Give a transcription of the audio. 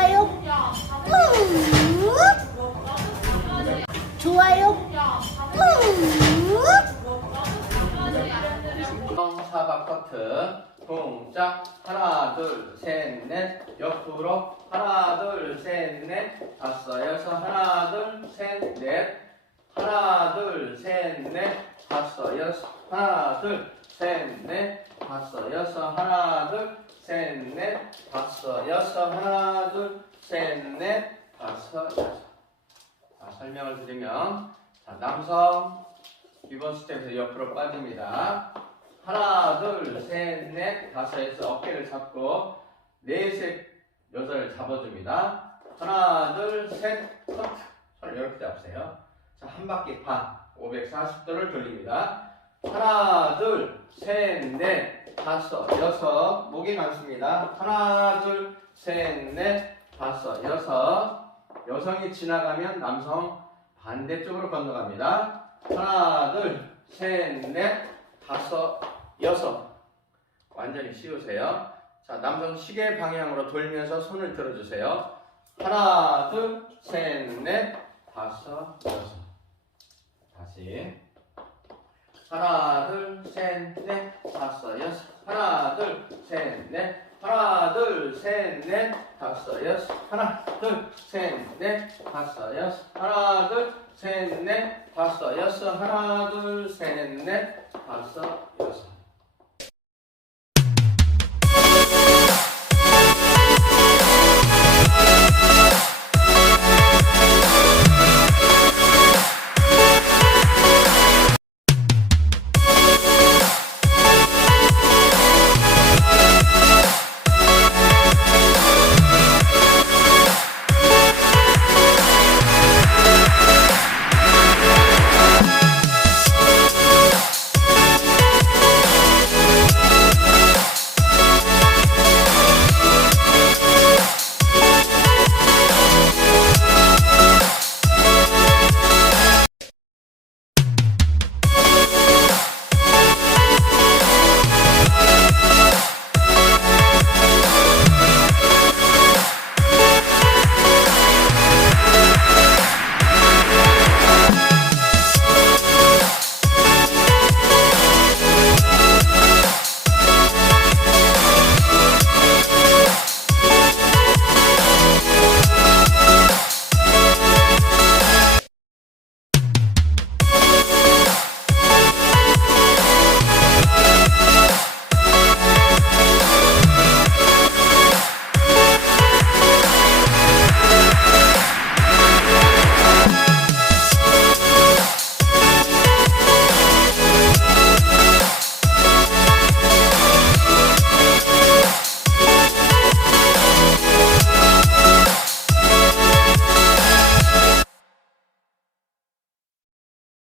좋아요? 꾹! 좋아요? 꾹! 정사 바커트. 동작 하나 둘 셋 넷. 옆으로. 하나 둘 셋 넷. 다섯 여섯 하나 둘 셋 넷. 하나 둘 셋 넷. 다섯 여섯 하나 둘. 셋 넷 다섯 여섯 하나 둘 셋 넷 다섯 여섯 하나 둘 셋 넷 다섯 여섯 자, 설명을 드리면 자, 남성 이번 스텝에서 옆으로 빠집니다. 하나, 둘, 셋, 넷, 다섯에서 어깨를 잡고 넷에 여덟 잡아줍니다. 하나, 둘, 셋, 커트. 손을 이렇게 잡으세요. 자, 한 바퀴 반, 540도를 돌립니다. 하나, 둘, 셋, 넷, 다섯, 여섯. 목이 많습니다. 하나, 둘, 셋, 넷, 다섯, 여섯. 여성이 지나가면 남성 반대쪽으로 건너갑니다. 하나, 둘, 셋, 넷, 다섯, 여섯. 완전히 씌우세요. 자, 남성 시계 방향으로 돌면서 손을 들어주세요. 하나, 둘, 셋, 넷, 다섯, 여섯. 다시. 하나, 둘, 셋, 넷, 다섯, 여섯. 하나, 둘, 셋, 넷. 하나, 둘, 셋, 넷, 다섯, 여섯. 하나, 둘, 셋, 넷, 다섯, 여섯. 하나, 둘, 셋, 넷, 다섯, 여섯. 하나, 둘, 셋, 넷, 다섯, 여섯.